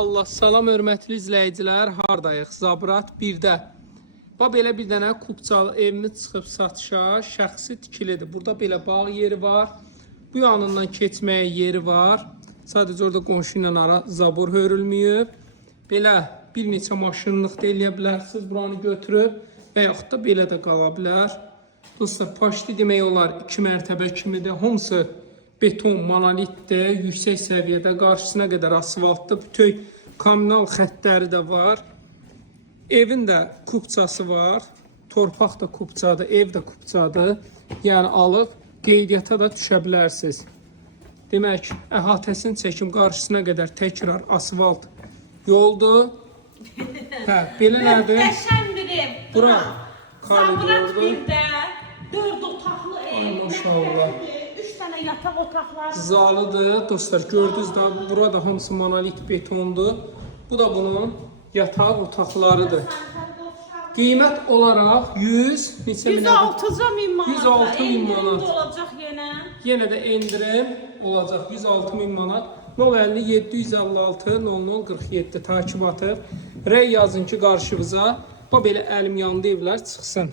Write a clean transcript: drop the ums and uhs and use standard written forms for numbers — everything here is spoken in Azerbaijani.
Allah salam hörmətli izləyicilər, hardayıq? Zabrat 1-də. Bax belə bir dənə Kupçalı evini çıxıb satışa, şəxsi tikilidir. Burada belə bağ yeri var. Bu yanından keçməyə yeri var. Sadəcə orada qonşu ilə zabor hörülməyib. Belə bir neçə maşınlıq da eləyə bilərsiniz buranı götürüb və yaxud da belə də qala bilər. Dostlar, paşti demək olar 2 mərtəbə kimidir. Hamısı beton, monolitdir, yüksək səviyyədə, qarşısına qədər asfaltdır, bütün kommunal xəttləri də var. Evin də kupçası var, torpaq da kupçadır, ev də kupçadır. Yəni alıb qeydiyyata da düşə bilərsiniz. Demək, əhatəsini çəkim qarşısına qədər təkrar asfalt yoldur. Hə, belə nədir? Qəşəngirim. Bura Zabrat koridordur. 1-də 4 otaqlı ev. Maşallah. 3 dənə yataq otaqları. Zalıdır. Dostlar, gördünüz də burada hamısı monolit betondur. Bu da bunun yataq otaqlarıdır. Qiymət olaraq 100 neçə min? 106 min manat. 106 min manat. Olacaq yenə. Yenə də endirim olacaq 106 min manat. 050 756 0047 takib atıb. Rəy yazın ki qarşınıza. Bax belə əlim yandı evlər çıxsın.